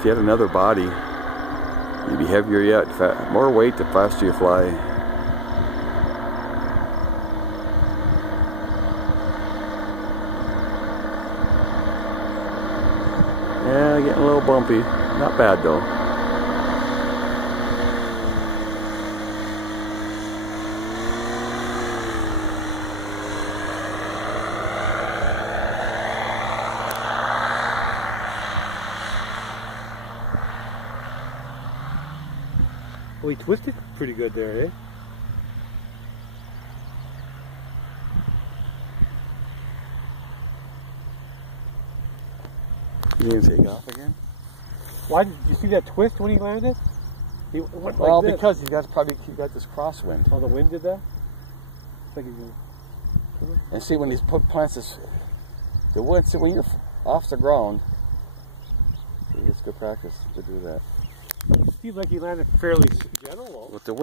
If you had another body, you'd be heavier yet. More weight, the faster you fly. Yeah, getting a little bumpy. Not bad though. Well, he twisted pretty good there, eh? You didn't take off again? Why did you see that twist when he landed? He went like Well, this. because he got this crosswind. Oh, the wind did that? It's like he And see, when these plants this, the wood. See, when you're off the ground, it's good practice to do that. seems like he landed fairly gentle. With the wind.